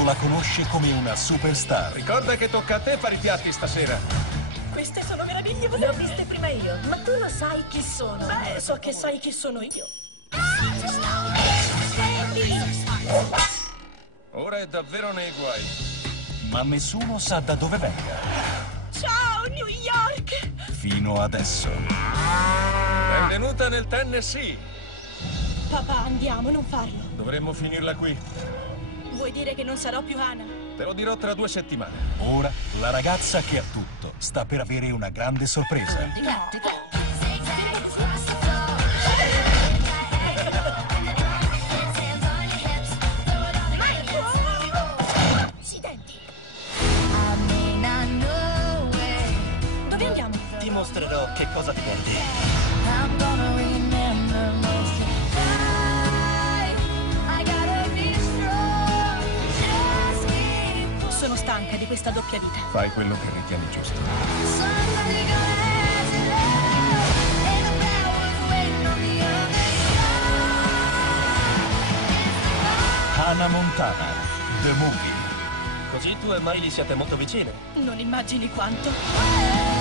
mondo la conosce come una superstar. Ricorda che tocca a te fare i piatti stasera. Queste sono meravigliose. Le ho viste prima io. Ma tu lo sai chi sono? Beh, so che sai chi sono io. Ora è davvero nei guai. Ma nessuno sa da dove venga. Ciao, New York! Fino adesso. Benvenuta nel Tennessee. Papà, andiamo, non farlo. Dovremmo finirla qui. Vuoi dire che non sarò più Hannah? Te lo dirò tra 2 settimane. Ora, la ragazza che ha tutto sta per avere una grande sorpresa. Accidenti! Dove andiamo? Ti mostrerò che cosa ti perdi. Sono stanca di questa doppia vita. Fai quello che ritieni giusto. Hannah Montana, The Movie. Così tu e Miley siete molto vicine. Non immagini quanto.